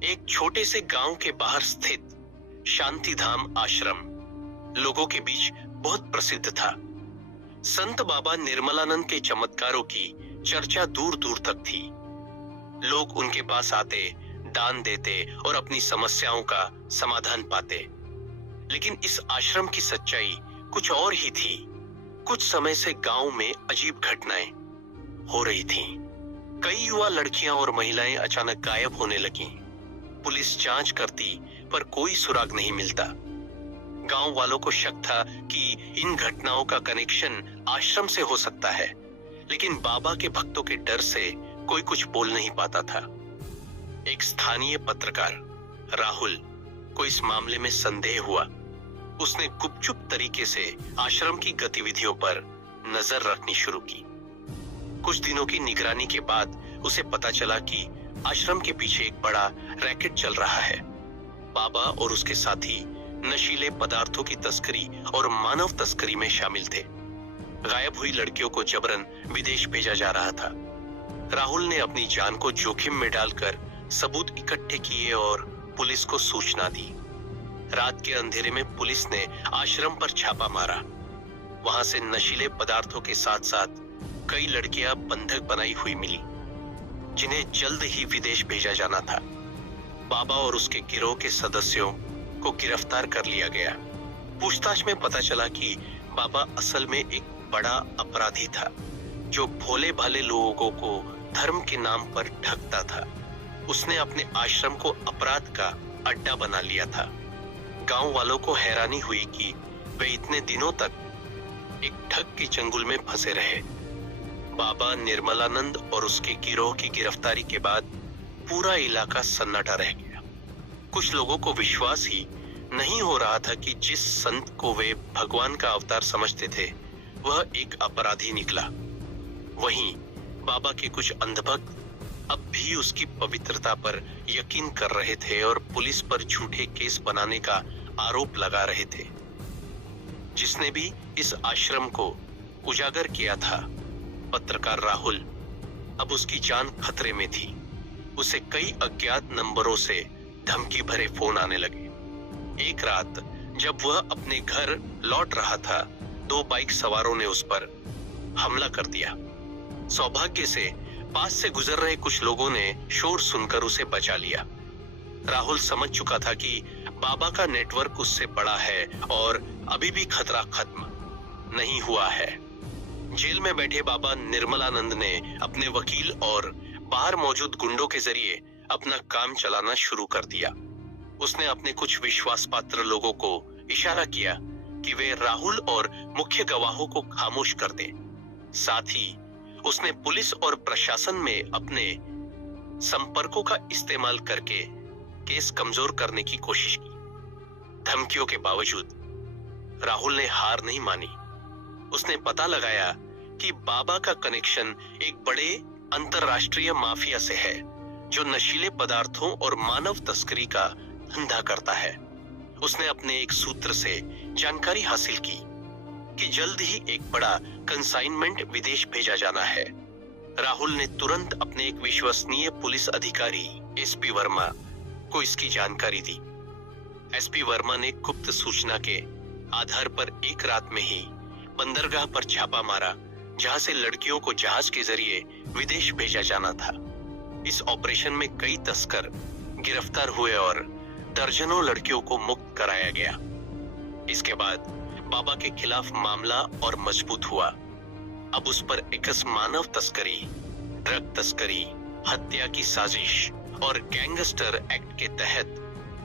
एक छोटे से गांव के बाहर स्थित शांतिधाम आश्रम लोगों के बीच बहुत प्रसिद्ध था। संत बाबा निर्मलानंद के चमत्कारों की चर्चा दूर दूर तक थी। लोग उनके पास आते, दान देते और अपनी समस्याओं का समाधान पाते। लेकिन इस आश्रम की सच्चाई कुछ और ही थी। कुछ समय से गांव में अजीब घटनाएं हो रही थीं। कई युवा लड़कियां और महिलाएं अचानक गायब होने लगीं। पुलिस जांच करती पर कोई सुराग नहीं मिलता। गांव वालों को शक था कि इन घटनाओं का कनेक्शन आश्रम से हो सकता है, लेकिन बाबा के भक्तों के डर से कोई कुछ बोल नहीं पाता था। एक स्थानीय पत्रकार राहुल को इस मामले में संदेह हुआ। उसने गुपचुप तरीके से आश्रम की गतिविधियों पर नजर रखनी शुरू की। कुछ दिनों की निगरानी के बाद उसे पता चला कि आश्रम के पीछे एक बड़ा रैकेट चल रहा है। बाबा और उसके साथी नशीले पदार्थों की तस्करी और मानव तस्करी में शामिल थे। गायब हुई लड़कियों को जबरन विदेश भेजा जा रहा था। राहुल ने अपनी जान को जोखिम में डालकर सबूत इकट्ठे किए और पुलिस को सूचना दी। रात के अंधेरे में पुलिस ने आश्रम पर छापा मारा। वहां से नशीले पदार्थों के साथ साथ कई लड़कियां बंधक बनाई हुई मिली, जिन्हें जल्द ही विदेश भेजा जाना था। बाबा और उसके गिरोह के सदस्यों को गिरफ्तार कर लिया गया। पूछताछ में पता चला कि बाबा असल में एक बड़ा अपराधी था, जो भोले भाले लोगों को धर्म के नाम पर ठगता था। उसने अपने आश्रम को अपराध का अड्डा बना लिया था। गांव वालों को हैरानी हुई कि वे इतने दिनों तक एक ठग के चंगुल में फंसे रहे। बाबा निर्मलानंद और उसके गिरोह की गिरफ्तारी के बाद पूरा इलाका सन्नाटा रह गया। कुछ लोगों को विश्वास ही नहीं हो रहा था कि जिस संत को वे भगवान का अवतार समझते थे, वह एक अपराधी निकला। वहीं बाबा के कुछ अंधभक्त अब भी उसकी पवित्रता पर यकीन कर रहे थे और पुलिस पर झूठे केस बनाने का आरोप लगा रहे थे। जिसने भी इस आश्रम को उजागर किया था, पत्रकार राहुल, अब उसकी जान खतरे में थी। उसे कई अज्ञात नंबरों से धमकी भरे फोन आने लगे। एक रात जब वह अपने घर लौट रहा था, 2 बाइक सवारों ने उस पर हमला कर दिया। सौभाग्य से पास से गुजर रहे कुछ लोगों ने शोर सुनकर उसे बचा लिया। राहुल समझ चुका था कि बाबा का नेटवर्क उससे बड़ा है और अभी भी खतरा खत्म नहीं हुआ है। जेल में बैठे बाबा निर्मलानंद ने अपने वकील और बाहर मौजूद गुंडों के जरिए अपना काम चलाना शुरू कर दिया। उसने अपने कुछ विश्वास पात्र लोगों को इशारा किया कि वे राहुल और मुख्य गवाहों को खामोश कर दें। साथ ही उसने पुलिस और प्रशासन में अपने संपर्कों का इस्तेमाल करके केस कमजोर करने की कोशिश की। धमकियों के बावजूद राहुल ने हार नहीं मानी। उसने पता लगाया कि बाबा का कनेक्शन एक बड़े अंतरराष्ट्रीय माफिया से है, जो नशीले पदार्थों और मानव तस्करी का धंधा करता है। उसने अपने एक सूत्र से जानकारी हासिल की कि जल्द ही एक बड़ा कंसाइनमेंट विदेश भेजा जाना है। राहुल ने तुरंत अपने एक विश्वसनीय पुलिस अधिकारी एसपी वर्मा को इसकी जानकारी दी। एसपी वर्मा ने गुप्त सूचना के आधार पर एक रात में ही बंदरगाह पर छापा मारा, जहां से लड़कियों को जहाज के जरिए विदेश भेजा जाना था। इस ऑपरेशन में कई तस्कर गिरफ्तार हुए और दर्जनों लड़कियों को मुक्त कराया गया। इसके बाद बाबा के खिलाफ मामला और मजबूत हुआ। अब उस पर एकस मानव तस्करी, ड्रग तस्करी, हत्या की साजिश और गैंगस्टर एक्ट के तहत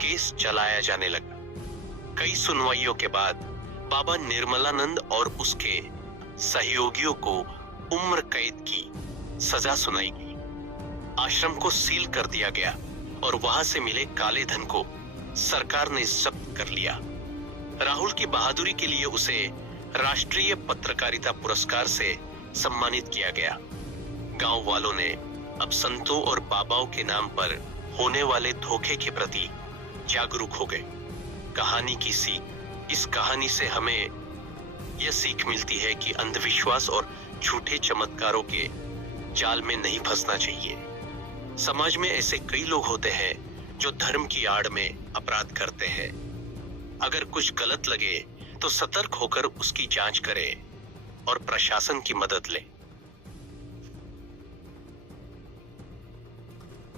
केस चलाया जाने लगा। कई सुनवाइयों के बाद बाबा निर्मलानंद और उसके सहयोगियों को उम्र कैद की सजा सुनाई गई। आश्रम को सील कर दिया गया और वहां से मिले काले धन को सरकार ने जब्त कर लिया। राहुल की बहादुरी के लिए उसे राष्ट्रीय पत्रकारिता पुरस्कार से सम्मानित किया गया। गांव वालों ने अब संतों और बाबाओं के नाम पर होने वाले धोखे के प्रति जागरूक हो गए। कहानी की सीख, इस कहानी से हमें यह सीख मिलती है कि अंधविश्वास और झूठे चमत्कारों के जाल में नहीं फंसना चाहिए। समाज में ऐसे कई लोग होते हैं जो धर्म की आड़ में अपराध करते हैं। अगर कुछ गलत लगे तो सतर्क होकर उसकी जांच करें और प्रशासन की मदद लें।